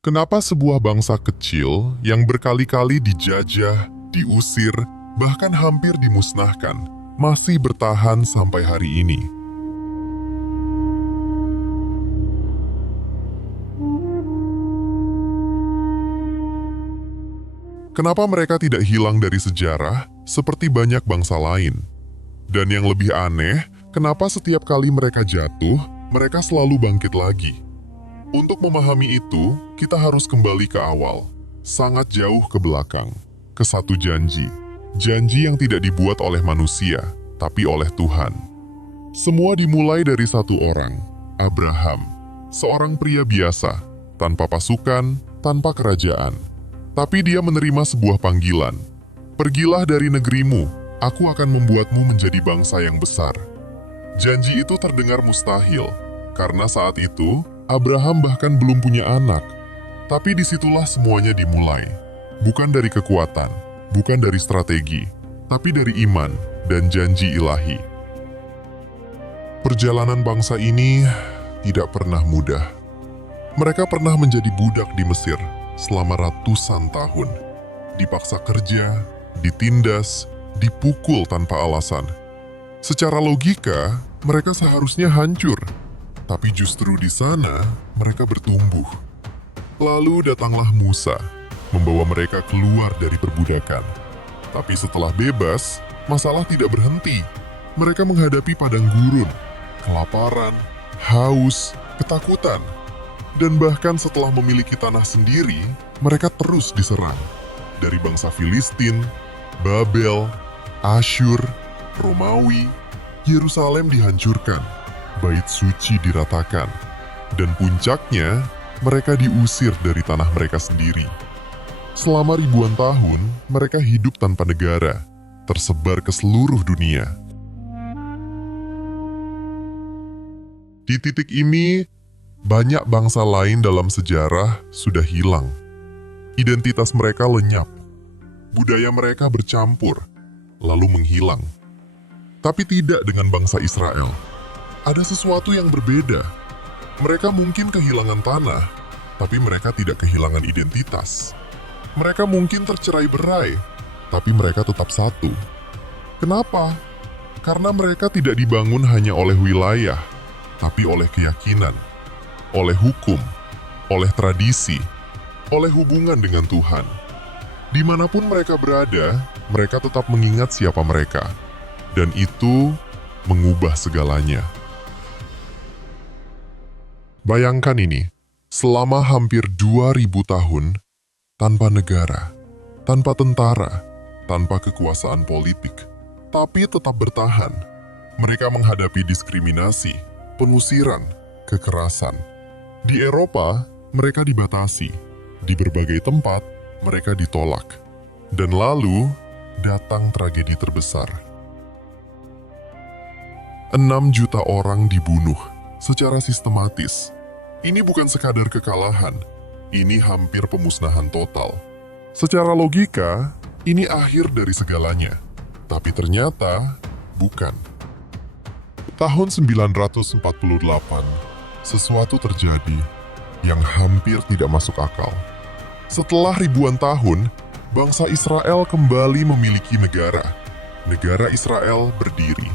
Kenapa sebuah bangsa kecil yang berkali-kali dijajah, diusir, bahkan hampir dimusnahkan, masih bertahan sampai hari ini? Kenapa mereka tidak hilang dari sejarah seperti banyak bangsa lain? Dan yang lebih aneh, kenapa setiap kali mereka jatuh, mereka selalu bangkit lagi? Untuk memahami itu, kita harus kembali ke awal, sangat jauh ke belakang, ke satu janji. Janji yang tidak dibuat oleh manusia, tapi oleh Tuhan. Semua dimulai dari satu orang, Abraham, seorang pria biasa, tanpa pasukan, tanpa kerajaan. Tapi dia menerima sebuah panggilan. Pergilah dari negerimu, aku akan membuatmu menjadi bangsa yang besar. Janji itu terdengar mustahil, karena saat itu, Abraham bahkan belum punya anak. Tapi disitulah semuanya dimulai. Bukan dari kekuatan, bukan dari strategi, tapi dari iman dan janji ilahi. Perjalanan bangsa ini tidak pernah mudah. Mereka pernah menjadi budak di Mesir selama ratusan tahun. Dipaksa kerja, ditindas, dipukul tanpa alasan. Secara logika, mereka seharusnya hancur. Tapi justru di sana, mereka bertumbuh. Lalu datanglah Musa, membawa mereka keluar dari perbudakan. Tapi setelah bebas, masalah tidak berhenti. Mereka menghadapi padang gurun, kelaparan, haus, ketakutan. Dan bahkan setelah memiliki tanah sendiri, mereka terus diserang. Dari bangsa Filistin, Babel, Asyur, Romawi, Yerusalem dihancurkan. Bait suci diratakan, dan puncaknya mereka diusir dari tanah mereka sendiri. Selama ribuan tahun, mereka hidup tanpa negara, tersebar ke seluruh dunia. Di titik ini, banyak bangsa lain dalam sejarah sudah hilang. Identitas mereka lenyap, budaya mereka bercampur, lalu menghilang. Tapi tidak dengan bangsa Israel. Ada sesuatu yang berbeda. Mereka mungkin kehilangan tanah, tapi mereka tidak kehilangan identitas. Mereka mungkin tercerai-berai, tapi mereka tetap satu. Kenapa? Karena mereka tidak dibangun hanya oleh wilayah, tapi oleh keyakinan, oleh hukum, oleh tradisi, oleh hubungan dengan Tuhan. Dimanapun mereka berada, mereka tetap mengingat siapa mereka. Dan itu mengubah segalanya. Bayangkan ini, selama hampir 2000 tahun, tanpa negara, tanpa tentara, tanpa kekuasaan politik, tapi tetap bertahan. Mereka menghadapi diskriminasi, pengusiran, kekerasan. Di Eropa, mereka dibatasi. Di berbagai tempat, mereka ditolak. Dan lalu, datang tragedi terbesar. 6 juta orang dibunuh secara sistematis. Ini bukan sekadar kekalahan, ini hampir pemusnahan total. Secara logika, ini akhir dari segalanya. Tapi ternyata, bukan. Tahun 948, sesuatu terjadi yang hampir tidak masuk akal. Setelah ribuan tahun, bangsa Israel kembali memiliki negara. Negara Israel berdiri.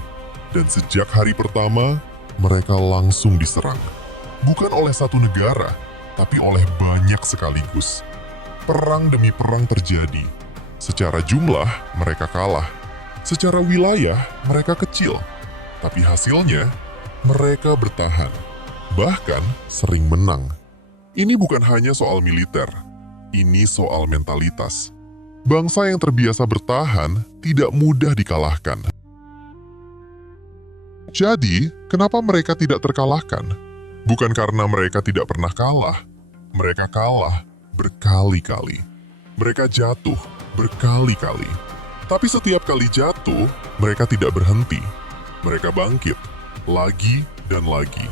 Dan sejak hari pertama, mereka langsung diserang. Bukan oleh satu negara, tapi oleh banyak sekaligus. Perang demi perang terjadi. Secara jumlah, mereka kalah. Secara wilayah, mereka kecil. Tapi hasilnya, mereka bertahan. Bahkan sering menang. Ini bukan hanya soal militer. Ini soal mentalitas. Bangsa yang terbiasa bertahan tidak mudah dikalahkan. Jadi, kenapa mereka tidak terkalahkan? Bukan karena mereka tidak pernah kalah. Mereka kalah berkali-kali. Mereka jatuh berkali-kali. Tapi setiap kali jatuh, mereka tidak berhenti. Mereka bangkit, lagi dan lagi.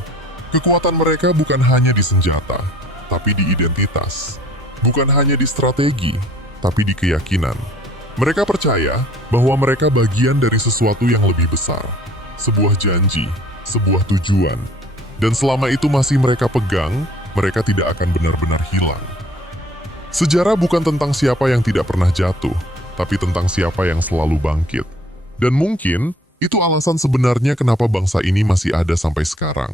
Kekuatan mereka bukan hanya di senjata, tapi di identitas. Bukan hanya di strategi, tapi di keyakinan. Mereka percaya bahwa mereka bagian dari sesuatu yang lebih besar. Sebuah janji, sebuah tujuan. Dan selama itu masih mereka pegang, mereka tidak akan benar-benar hilang. Sejarah bukan tentang siapa yang tidak pernah jatuh, tapi tentang siapa yang selalu bangkit. Dan mungkin itu alasan sebenarnya kenapa bangsa ini masih ada sampai sekarang.